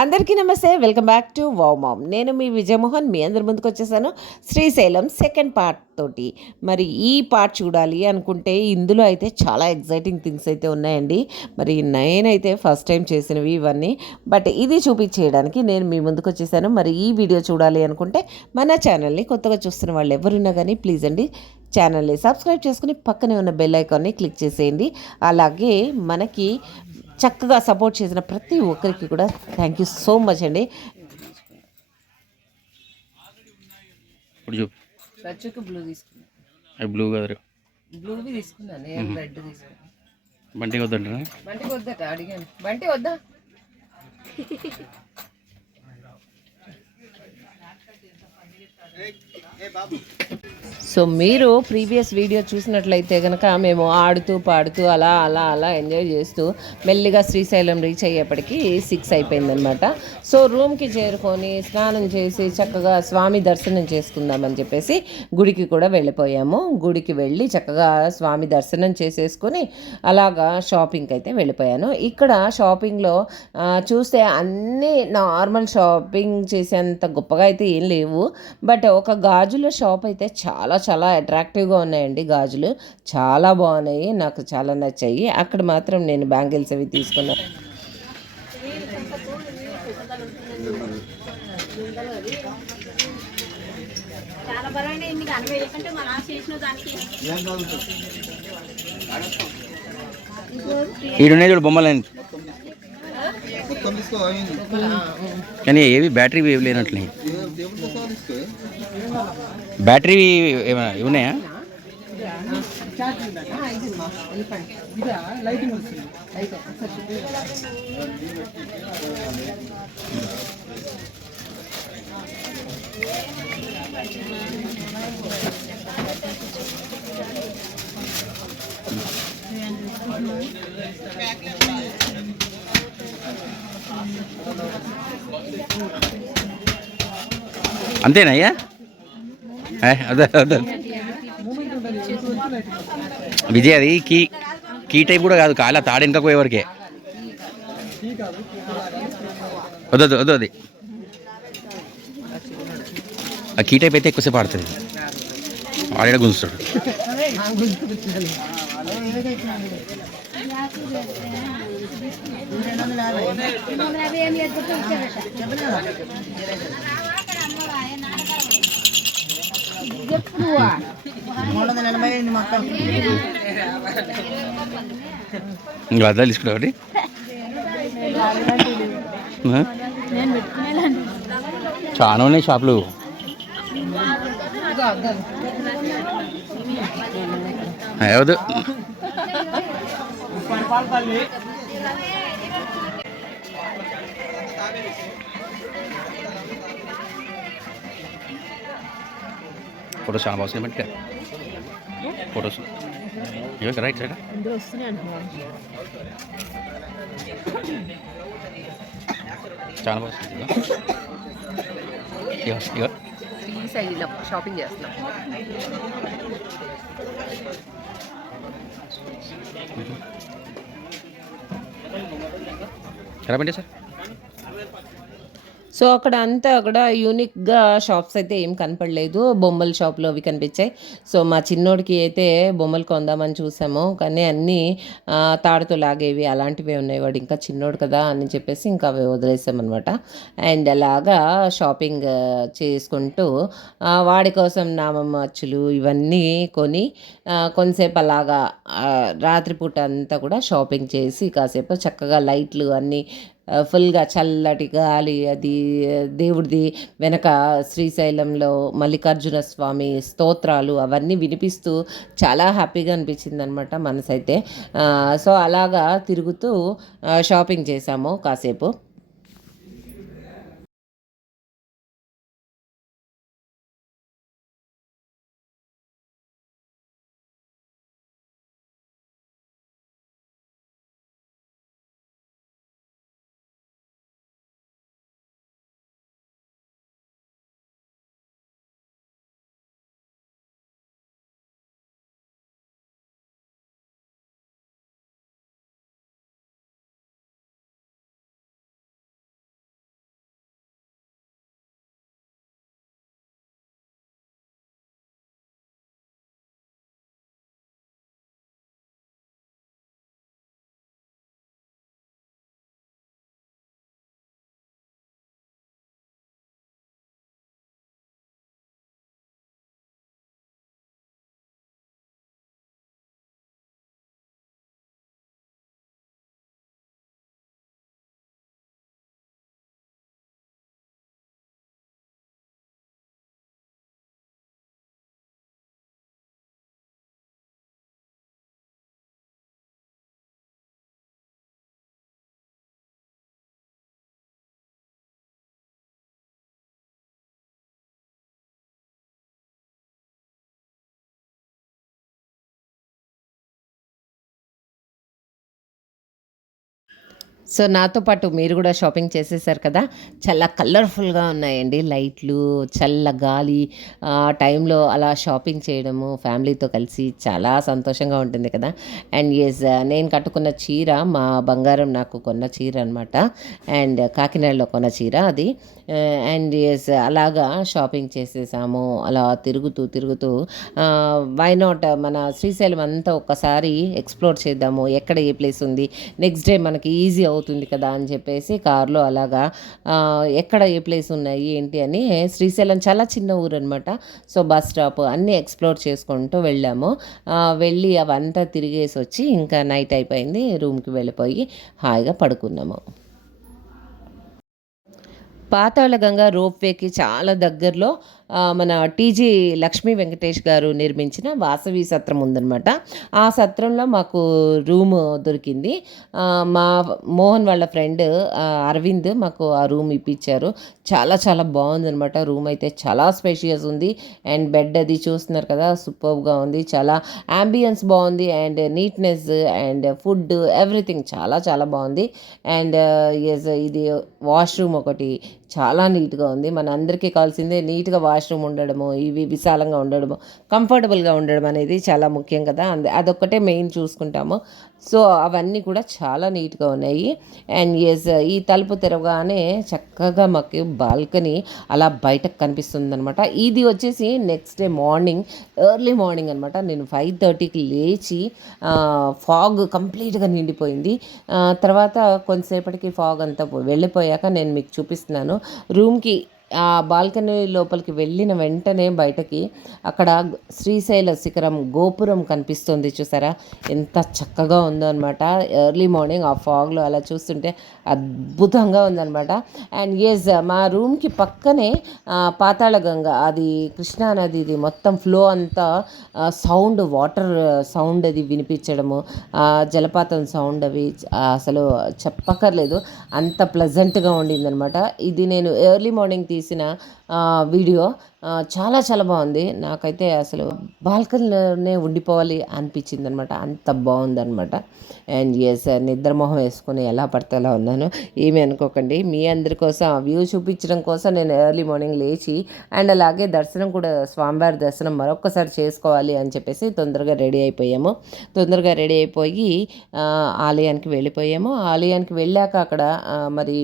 అందరికీ నమస్తే. Welcome back to wow ma'am. నేను మీ విజయమోహన్ మీ అందరి ముందుకు వచ్చేసాను శ్రీశైలం సెకండ్ పార్ట్ తోటి. మరి ఈ పార్ట్ చూడాలి అనుకుంటే ఇందులో అయితే చాలా ఎగ్జైటింగ్ థింగ్స్ అయితే ఉన్నాయండి. మరి నేనైతే ఫస్ట్ టైం చేసినవి ఇవన్నీ, బట్ ఇది చూపించేయడానికి నేను మీ ముందుకు వచ్చేసాను. మరి ఈ వీడియో చూడాలి అనుకుంటే మన ఛానల్ని కొత్తగా చూస్తున్న వాళ్ళు ఎవరున్నా కానీ ప్లీజ్ అండి ఛానల్ని సబ్స్క్రైబ్ చేసుకుని పక్కనే ఉన్న బెల్ ఐకాన్ని క్లిక్ చేసేయండి. అలాగే మనకి చక్కగా సపోర్ట్ చేసిన ప్రతి ఒక్కరికి కూడా థ్యాంక్ యూ సో మచ్ అండి. బ్లూ తీసుకున్నాను, బ్లూ కదా, బ్లూవి తీసుకున్నాను, రెడ్ తీసుకున్నాను. బంటి వద్దంటారా? బంటి వద్దట, అడిగాను బంటి వద్దా. సో మీరు ప్రీవియస్ వీడియో చూసినట్లయితే కనుక మేము ఆడుతూ పాడుతూ అలా అలా అలా ఎంజాయ్ చేస్తూ మెల్లిగా శ్రీశైలం రీచ్ అయ్యేప్పటికి 6 అయిపోయిందనమాట. సో రూమ్కి చేరుకొని స్నానం చేసి చక్కగా స్వామి దర్శనం చేసుకుందామని చెప్పేసి గుడికి కూడా వెళ్ళిపోయాము. గుడికి వెళ్ళి చక్కగా స్వామి దర్శనం చేసేసుకొని అలాగా షాపింగ్కి అయితే వెళ్ళిపోయాను. ఇక్కడ షాపింగ్లో చూస్తే అన్నీ నార్మల్ షాపింగ్ చేసేంత గొప్పగా అయితే ఏం లేవు, బట్ ఒక గాజుల షాప్ అయితే చాలా చాలా అట్రాక్టివ్గా ఉన్నాయండి. గాజులు చాలా బాగున్నాయి, నాకు చాలా నచ్చాయి. అక్కడ మాత్రం నేను బ్యాంగిల్స్ అవి తీసుకున్నాను. ఈడున్నాయి చూడు బొమ్మలని, కానీ ఏవి బ్యాటరీ ఏవి లేనట్లే. బ్యాటరీ ఏమైనా ఉన్నాయా? అంతేనయ్యా? అదే అదే విజయ్, అది కీ కీ టైప్ కూడా కాదు, కాలా తాడు వెనక పోయేవరకే. వద్దు వద్దు, అది ఆ కీ టైప్ అయితే ఎక్కువసేపు ఆడుతుంది, ఆడ గుంజుతాడు. ఇంకా అద్దాలు తీసుకుంటావు, చాలా ఉన్నాయి షాపులు. అవదు ఫొటోస్ చాలా బాగున్నాయి. బట్టి ఫొటోస్ ఇవ్వ రైట్ సైడ్ చాలా బాగుంది. షాపింగ్ చేస్తున్నాం. ఎలా పండి సార్? సో అక్కడ అంతా కూడా యూనిక్గా షాప్స్ అయితే ఏం కనపడలేదు, బొమ్మల షాపులు అవి కనిపించాయి. సో మా చిన్నోడికి అయితే బొమ్మలు కొందామని చూసాము, కానీ అన్నీ తాడుతో లాగేవి అలాంటివే ఉన్నాయి. వాడు ఇంకా చిన్నోడు కదా అని చెప్పేసి ఇంకా అవి వదిలేసామన్నమాట. అండ్ అలాగా షాపింగ్ చేసుకుంటూ వాడి కోసం నామమ్మ అచ్చులు ఇవన్నీ కొని కొంతసేపు అలాగా రాత్రిపూట అంతా కూడా షాపింగ్ చేసి కాసేపు చక్కగా లైట్లు అన్నీ ఫుల్గా చల్లటి గాలి, అది దేవుడిది వెనక శ్రీశైలంలో మల్లికార్జున స్వామి స్తోత్రాలు అవన్నీ వినిపిస్తూ చాలా హ్యాపీగా అనిపించింది అనమాట మనసైతే. సో అలాగా తిరుగుతూ షాపింగ్ చేసాము కాసేపు. సో నాతో పాటు మీరు కూడా షాపింగ్ చేసేసారు కదా, చాలా కలర్ఫుల్గా ఉన్నాయండి లైట్లు, చల్ల గాలి. టైంలో అలా షాపింగ్ చేయడము ఫ్యామిలీతో కలిసి చాలా సంతోషంగా ఉంటుంది కదా. అండ్ ఎస్, నేను కట్టుకున్న చీర మా బంగారం నాకు కొన్న చీర అనమాట. అండ్ కాకినాడలో కొన్న చీర అది. అండ్ ఎస్, అలాగా షాపింగ్ చేసేసాము అలా తిరుగుతూ తిరుగుతూ. వై నాట్ మన శ్రీశైలం అంతా ఒక్కసారి ఎక్స్ప్లోర్ చేద్దాము, ఎక్కడ ఏ ప్లేస్ ఉంది, నెక్స్ట్ డే మనకి ఈజీ అవుతుంది కదా అని చెప్పేసి కార్లో అలాగా ఎక్కడ ఏ ప్లేస్ ఉన్నాయి ఏంటి అని. శ్రీశైలం చాలా చిన్న ఊరు అనమాట. సో బస్ స్టాప్ అన్నీ ఎక్స్ప్లోర్ చేసుకుంటూ వెళ్ళాము. వెళ్ళి అవంతా తిరిగేసి వచ్చి ఇంకా నైట్ అయిపోయింది, రూమ్కి వెళ్ళిపోయి హాయిగా పడుకున్నాము. పాతాళగంగ రోప్వేకి చాలా దగ్గరలో మన టీజీ లక్ష్మీ వెంకటేష్ గారు నిర్మించిన వాసవి సత్రం ఉందన్నమాట. ఆ సత్రంలో మాకు రూమ్ దొరికింది. మా మోహన్ వాళ్ళ ఫ్రెండ్ అరవింద్ మాకు ఆ రూమ్ ఇప్పించారు. చాలా చాలా బాగుందనమాట. రూమ్ అయితే చాలా స్పేషియస్ ఉంది. అండ్ బెడ్ అది చూస్తున్నారు కదా, సూపర్గా ఉంది. చాలా యాంబియన్స్ బాగుంది. And neatness and food everything చాలా చాలా బాగుంది. అండ్ ఇది వాష్రూమ్ ఒకటి చాలా నీట్గా ఉంది. మన అందరికీ కావాల్సిందే నీట్గా వాష్రూమ్ ఉండడము, ఇవి విశాలంగా ఉండడము, కంఫర్టబుల్గా ఉండడం అనేది చాలా ముఖ్యం కదా. అదొక్కటే మెయిన్ చూసుకుంటాము. సో అవన్నీ కూడా చాలా నీట్గా ఉన్నాయి. అండ్ ఎస్, ఈ తలుపు తెరవగానే చక్కగా మాకు బాల్కనీ అలా బయటకు కనిపిస్తుంది అనమాట. ఇది వచ్చేసి next day morning, early morning అనమాట. నేను 5:30కి లేచి ఫాగ్ కంప్లీట్గా నిండిపోయింది. తర్వాత కొంతసేపటికి ఫాగ్ అంతా వెళ్ళిపోయాక నేను మీకు చూపిస్తున్నాను రూమ్కి. ఆ బాల్కనీ లోపలికి వెళ్ళిన వెంటనే బయటకి అక్కడ శ్రీశైల శిఖరం గోపురం కనిపిస్తుంది. చూసారా ఎంత చక్కగా ఉందో అనమాట. ఎర్లీ మార్నింగ్ ఆ ఫాగ్లో అలా చూస్తుంటే అద్భుతంగా ఉందన్నమాట. అండ్ ఎస్, మా రూమ్కి పక్కనే పాతాళగంగ, అది కృష్ణా నదిది మొత్తం ఫ్లో అంతా సౌండ్, వాటర్ సౌండ్ అది వినిపించడము, జలపాతం సౌండ్ అవి అసలు చెప్పక్కర్లేదు, అంత ప్లెజెంట్గా ఉండిందనమాట. ఇది నేను ఎర్లీ మార్నింగ్ తీసిన వీడియో. చాలా చాలా బాగుంది. నాకైతే అసలు బాల్కనీలోనే ఉండిపోవాలి అనిపించింది అనమాట, అంత బాగుందనమాట. అండ్ ఎస్, నిద్రమోహం వేసుకొని ఎలా పడితే అలా ఉన్నాను, ఏమి అనుకోకండి. మీ అందరి కోసం ఆ వ్యూ చూపించడం కోసం నేను ఎర్లీ మార్నింగ్ లేచి, అండ్ అలాగే దర్శనం కూడా, స్వామివారి దర్శనం మరొకసారి చేసుకోవాలి అని చెప్పేసి తొందరగా రెడీ అయిపోయాము. తొందరగా రెడీ అయిపోయి ఆలయానికి వెళ్ళిపోయాము. ఆలయానికి వెళ్ళాక అక్కడ మరి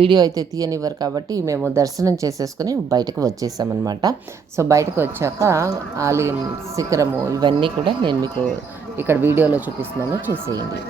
వీడియో అయితే తీయనివ్వరు కాబట్టి మేము దర్శనం చేసేసుకుని బయటకు వచ్చేసామన్నమాట. సో బయటకు వచ్చాక ఆలయం శిఖరము ఇవన్నీ కూడా నేను మీకు ఇక్కడ వీడియోలో చూపిస్తున్నాను, చూసేయండి.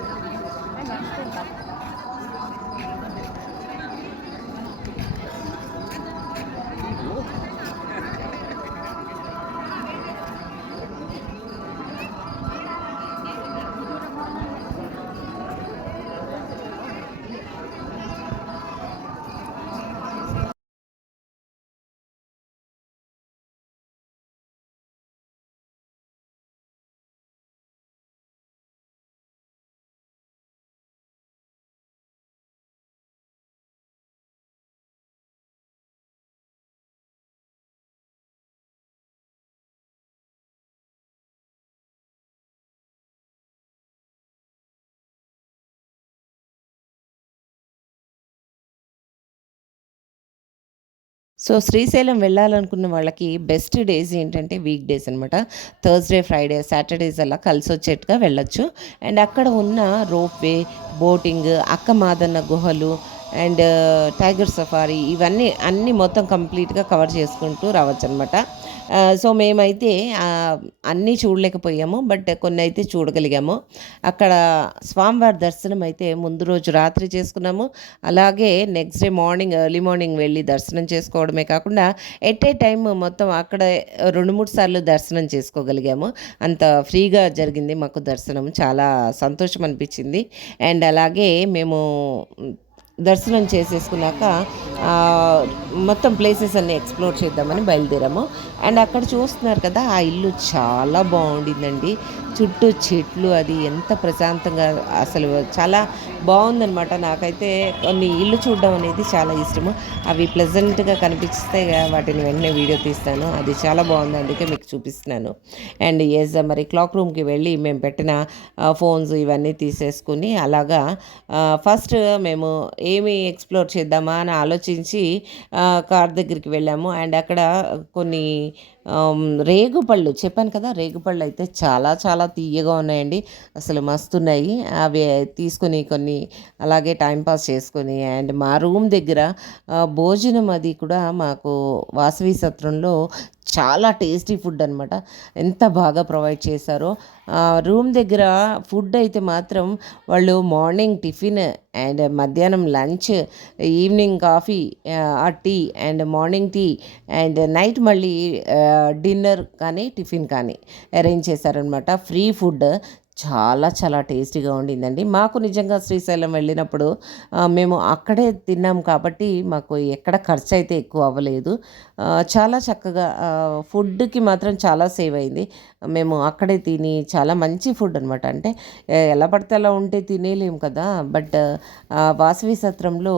సో శ్రీశైలం వెళ్ళాలనుకున్న వాళ్ళకి బెస్ట్ డేస్ ఏంటంటే వీక్ డేస్ అనమాట. థర్స్డే, ఫ్రైడే, సాటర్డేస్ అలా కలిసి వచ్చేట్టుగా వెళ్ళొచ్చు. అండ్ అక్కడ ఉన్న రోప్వే, బోటింగ్, అక్క మాదన్న గుహలు అండ్ టైగర్ సఫారీ, ఇవన్నీ అన్నీ మొత్తం కంప్లీట్గా కవర్ చేసుకుంటూ రావచ్చు అనమాట. సో మేమైతే అన్నీ చూడలేకపోయాము, బట్ కొన్ని అయితే చూడగలిగాము. అక్కడ స్వామివారి దర్శనం అయితే ముందు రోజు రాత్రి చేసుకున్నాము. అలాగే next day morning, early morning వెళ్ళి దర్శనం చేసుకోవడమే కాకుండా ఎట్ ఏ టైం మొత్తం అక్కడ 2-3 సార్లు దర్శనం చేసుకోగలిగాము. అంత ఫ్రీగా జరిగింది మాకు దర్శనం, చాలా సంతోషం అనిపించింది. అండ్ అలాగే మేము దర్శనం చేసేసుకున్నాక మొత్తం ప్లేసెస్ అన్నీ ఎక్స్ప్లోర్ చేద్దామని బయలుదేరాము. అండ్ అక్కడ చూస్తున్నారు కదా, ఆ ఇల్లు చాలా బాగుండిందండి. చుట్టూ చెట్లు, అది ఎంత ప్రశాంతంగా, అసలు చాలా బాగుందనమాట. నాకైతే కొన్ని ఇల్లు చూడడం అనేది చాలా ఇష్టము. అవి ప్లెజెంట్గా కనిపిస్తే వాటిని వెంటనే వీడియో తీస్తాను. అది చాలా బాగుంది, అందుకే మీకు చూపిస్తున్నాను. అండ్ మరి క్లాక్ రూమ్కి వెళ్ళి మేము పెట్టిన ఫోన్స్ ఇవన్నీ తీసేసుకుని అలాగా ఫస్ట్ మేము ఏమి ఎక్స్ప్లోర్ చేద్దామా అని ఆలోచించి కార్ దగ్గరికి వెళ్ళాము. అండ్ అక్కడ కొన్ని రేగుపళ్ళు చెప్పాను కదా, రేగుపళ్ళు అయితే చాలా చాలా తీయగా ఉన్నాయండి, అసలు మస్తున్నాయి. అవి తీసుకొని కొన్ని అలాగే టైంపాస్ చేసుకొని, అండ్ మా రూమ్ దగ్గర భోజనం అది కూడా మాకు వాసవి సత్రంలో చాలా టేస్టీ ఫుడ్ అనమాట. ఎంత బాగా ప్రొవైడ్ చేశారో. రూమ్ దగ్గర ఫుడ్ అయితే మాత్రం వాళ్ళు మార్నింగ్ టిఫిన్ అండ్ మధ్యాహ్నం lunch, evening coffee, tea and morning tea and night మళ్ళీ డిన్నర్ కానీ టిఫిన్ కానీ అరేంజ్ చేశారనమాట. ఫ్రీ ఫుడ్ చాలా చాలా టేస్టీగా ఉండిందండి. మాకు నిజంగా శ్రీశైలం వెళ్ళినప్పుడు మేము అక్కడే తిన్నాం కాబట్టి మాకు ఎక్కడ ఖర్చు అయితే ఎక్కువ అవ్వలేదు. చాలా చక్కగా ఫుడ్కి మాత్రం చాలా సేవ్ అయింది. మేము అక్కడే తిని చాలా మంచి ఫుడ్ అనమాట. అంటే ఎలా పడితే అలా ఉంటే తినేలేము కదా, బట్ వాసవి సత్రంలో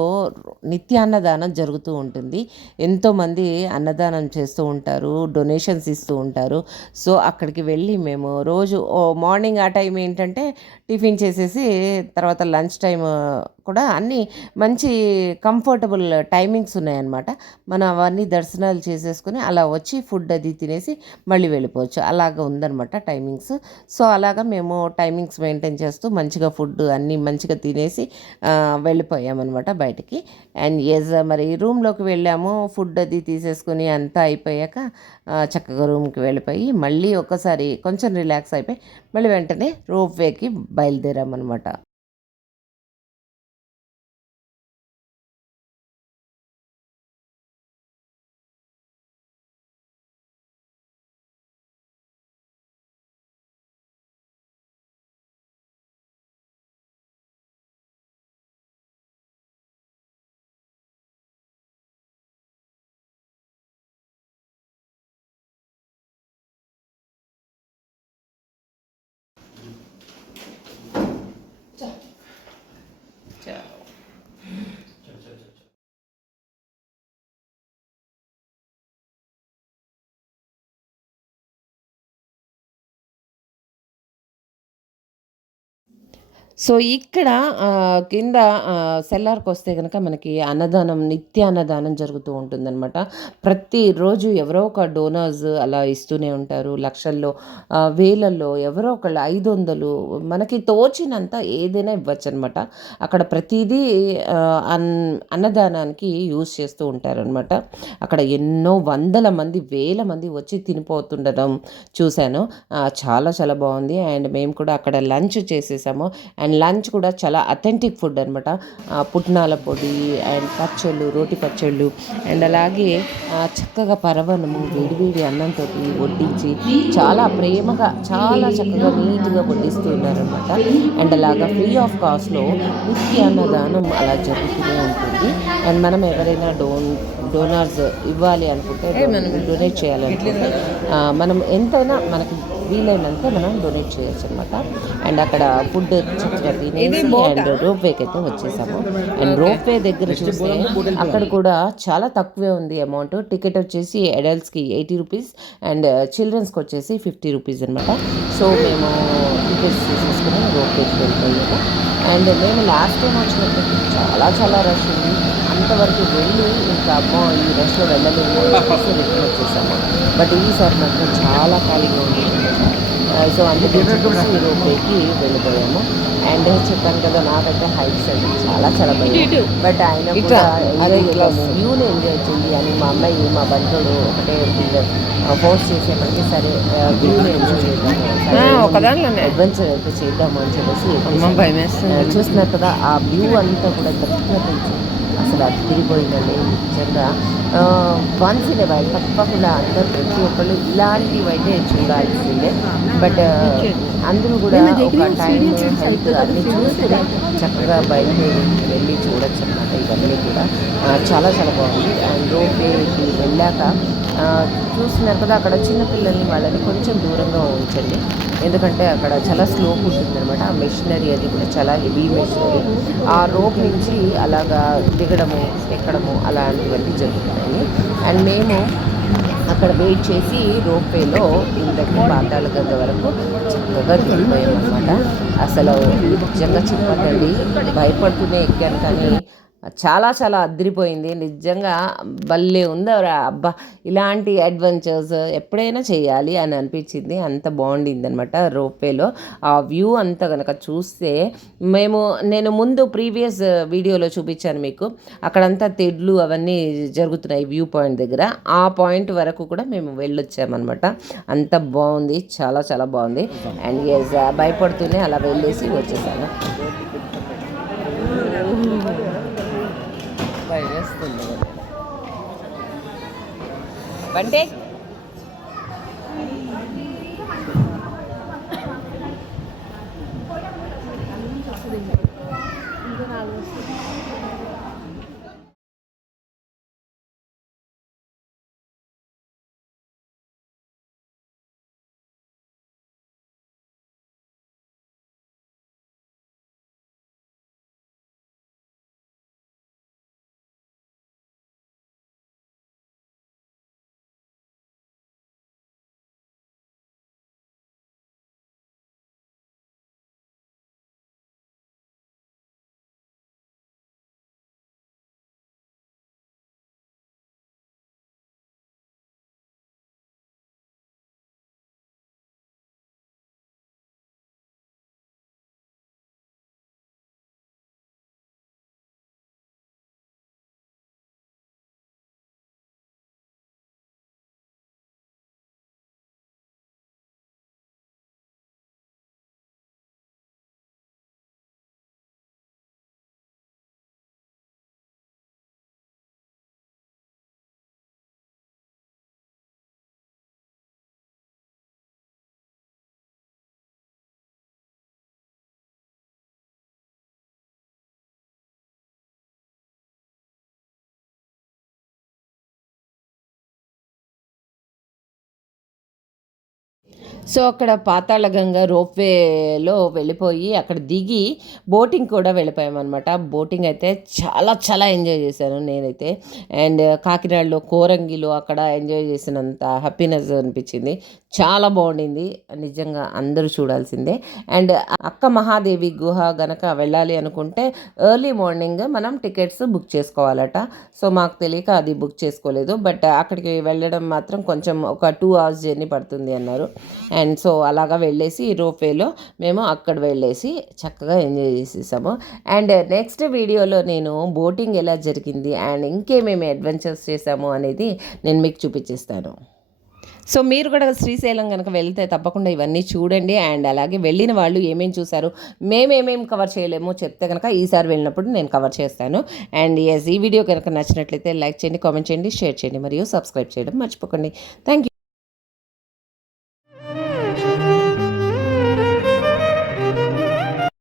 నిత్యాన్నదానం జరుగుతూ ఉంటుంది. ఎంతోమంది అన్నదానం చేస్తూ ఉంటారు, డొనేషన్స్ ఇస్తూ ఉంటారు. సో అక్కడికి వెళ్ళి మేము రోజు మార్నింగ్ ఆ టైం ఏంటంటే టిఫిన్ చేసేసి తర్వాత లంచ్ టైం కూడా అన్నీ మంచి కంఫర్టబుల్ టైమింగ్స్ ఉన్నాయన్నమాట. మనం అవన్నీ దర్శనాలు చేసేసుకొని అలా వచ్చి ఫుడ్ అది తినేసి మళ్ళీ వెళ్ళిపోవచ్చు, అలాగ ఉందన్నమాట టైమింగ్స్. సో అలాగా మేము టైమింగ్స్ మెయింటైన్ చేస్తూ మంచిగా ఫుడ్ అన్నీ మంచిగా తినేసి వెళ్ళిపోయామన్నమాట బయటికి. అండ్ మరి రూమ్లోకి వెళ్ళాము, ఫుడ్ అది తీసేసుకొని అంతా అయిపోయాక చక్కగా రూమ్కి వెళ్ళిపోయి మళ్ళీ ఒక్కసారి కొంచెం రిలాక్స్ అయిపోయి మళ్ళీ వెంటనే రోప్ వేకి బయలుదేరామన్నమాట. సో, ఇక్కడ కింద సెల్లార్‌కొస్తే గనక మనకి అన్నదానం, నిత్య అన్నదానం జరుగుతూ ఉంటుందనమాట. ప్రతిరోజు ఎవరో ఒక డోనర్స్ అలా ఇస్తూనే ఉంటారు. లక్షల్లో, వేలల్లో ఎవరో ఒకళ్ళు 500 మనకి తోచినంత ఏదైనా ఇవ్వచ్చనమాట. అక్కడ ప్రతీదీ అన్నదానానికి యూజ్ చేస్తూ ఉంటారనమాట. అక్కడ ఎన్నో వందల మంది, వేల మంది వచ్చి తినిపోతుండడం చూశాను. చాలా చాలా బాగుంది. అండ్ మేము కూడా అక్కడ లంచ్ చేసేసాము. అండ్ లంచ్ కూడా చాలా అథెంటిక్ ఫుడ్ అనమాట. పుట్నాల పొడి అండ్ పచ్చళ్ళు, రోటి పచ్చళ్ళు అండ్ అలాగే చక్కగా పరవన్నము వేడివేడి అన్నంతో వడ్డించి చాలా ప్రేమగా చాలా చక్కగా నీట్గా వడ్డిస్తున్నారనమాట. అండ్ అలాగా ఫ్రీ ఆఫ్ కాస్ట్లో నిత్య అన్నదానం అలా జరుగుతూనే ఉంటుంది. అండ్ మనం ఎవరైనా డోనర్స్ ఇవ్వాలి అనుకుంటే, డొనేట్ చేయాలనుకుంటే మనం ఎంతైనా మనకి వీలైనంత మనం డొనేట్ చేయొచ్చు అనమాట. అండ్ అక్కడ ఫుడ్ చక్కగా తినేసి అండ్ రోప్ వేకి అయితే వచ్చేసాము. అండ్ రోప్ వే దగ్గర చూస్తే అక్కడ కూడా చాలా తక్కువే ఉంది అమౌంట్. టికెట్ వచ్చేసి అడల్ట్స్కి 80 రూపీస్ అండ్ చిల్డ్రన్స్కి వచ్చేసి 50 రూపీస్ అనమాట. సో మేము టికెట్స్ తీసేసుకుని రోప్ వేకి వెళ్ళిపోయాము. అండ్ మేము లాస్ట్ టైం వచ్చినప్పుడు చాలా చాలా రష్ ఉంది. అంతవరకు వెళ్ళి ఇంకా అమ్మో ఈ రష్లో వెళ్ళలేము చెప్పేసి రిటర్న్ వచ్చేసాము. బట్ ఈసారి మాత్రం చాలా ఖాళీగా ఉంది. సో అందుకే చెప్పేసి రోప్వేకి వెళ్ళిపోయాము. అండ్ చెప్పాను కదా, నాకైతే హైట్స్ అంటే చాలా చాలా భయం. బట్ ఆయన కూడా వ్యూని ఎంజాయ్ చేయి అని మా అమ్మాయి, మా బంధువుడు ఒకటే ఫోర్స్ చేసేప్పటికీ సరే వ్యూని ఎంజాయ్ చేద్దాము, అడ్వెంచర్ అయితే చేద్దాము అని చెప్పేసి చూస్తున్నారు కదా, ఆ వ్యూ అంతా కూడా దగ్గర నుంచి అసలు అదిరిపోయిందండి నిజంగా. వన్స్ ఇన్ ఎ వైల్ తప్పకుండా అందరూ ప్రతి ఒక్కళ్ళు ఇలాంటివైతే చూడాల్సిందే. బట్ అందరూ కూడా ఒక టైం హెల్త్ అన్నీ చూసుకుని చక్కగా బయలుదేరి వెళ్ళి చూడొచ్చు అనమాట ఇవన్నీ కూడా. చాలా చాలా బాగుంది. అండ్ రోప్వేకి వెళ్ళాక చూస్తున్నారు కదా, అక్కడ చిన్నపిల్లల్ని వాళ్ళని కొంచెం దూరంగా ఉంచండి. ఎందుకంటే అక్కడ చాలా స్లోప్ ఉంటుందన్నమాట. ఆ మెషినరీ అది కూడా చాలా హెవీ మెషినరీ. ఆ రోప్ నుంచి అలాగా దిగడము ఎక్కడము అలాంటివన్నీ జరుగుతున్నాయి. అండ్ మేము అక్కడ వెయిట్ చేసి రోప్వేలో ఇంతకు పాతాళ గంగ వరకు చక్కగా దిగిపోయాం అనమాట. అసలు నిజంగా చెప్పండి, భయపడుతూనే ఎక్కాను కానీ చాలా చాలా అదిరిపోయింది నిజంగా. భలే ఉందరా అబ్బా, ఇలాంటి అడ్వెంచర్స్ ఎప్పుడైనా చేయాలి అని అనిపించింది. అంత బాగుండింది అనమాట రోప్వేలో. ఆ వ్యూ అంతా కనుక చూస్తే నేను ముందు ప్రీవియస్ వీడియోలో చూపించాను మీకు. అక్కడంతా తెడ్లు అవన్నీ జరుగుతున్నాయి వ్యూ పాయింట్ దగ్గర. ఆ పాయింట్ వరకు కూడా మేము వెళ్ళొచ్చామన్నమాట. అంత బాగుంది, చాలా చాలా బాగుంది. అండ్ ఎస్, భయపడుతూనే అలా వెళ్ళేసి వచ్చేసాను. భయమేస్తుంది అంటే సో, అక్కడ పాతాళగంగ రోప్‌వేలో వెళ్ళిపోయి అక్కడ దిగి బోటింగ్ కూడా వెళ్ళిపోయామనమాట. బోటింగ్ అయితే చాలా చాలా ఎంజాయ్ చేశాను నేనైతే. అండ్ కాకినాడలో కోరంగిలో అక్కడ ఎంజాయ్ చేసినంత హ్యాపీనెస్ అనిపించింది. చాలా బాగుండింది నిజంగా, అందరూ చూడాల్సిందే. అండ్ అక్క మహాదేవి గుహ గనక వెళ్ళాలి అనుకుంటే ఎర్లీ మార్నింగ్ మనం టికెట్స్ బుక్ చేసుకోవాలట. సో, మాకు తెలియక అది బుక్ చేసుకోలేదు. బట్ అక్కడికి వెళ్ళడం మాత్రం కొంచెం ఒక 2 hours జర్నీ పడుతుంది అన్నారు. అండ్ సో అలాగా వెళ్ళేసి రోప్వేలో మేము అక్కడ వెళ్ళేసి చక్కగా ఎంజాయ్ చేసేసాము. అండ్ నెక్స్ట్ వీడియోలో నేను బోటింగ్ ఎలా జరిగింది అండ్ ఇంకేమేమి అడ్వెంచర్స్ చేసాము అనేది నేను మీకు చూపించేస్తాను. సో మీరు కూడా శ్రీశైలం కనుక వెళ్తే తప్పకుండా ఇవన్నీ చూడండి. అండ్ అలాగే వెళ్ళిన వాళ్ళు ఏమేమి చూసారు, మేమేమేమి కవర్ చేయలేమో చెప్తే కనుక ఈసారి వెళ్ళినప్పుడు నేను కవర్ చేస్తాను. అండ్ ఎస్, ఈ వీడియో కనుక నచ్చినట్లయితే లైక్ చేయండి, కామెంట్ చేయండి, షేర్ చేయండి మరియు సబ్స్క్రైబ్ చేయడం మర్చిపోకండి. Thank you.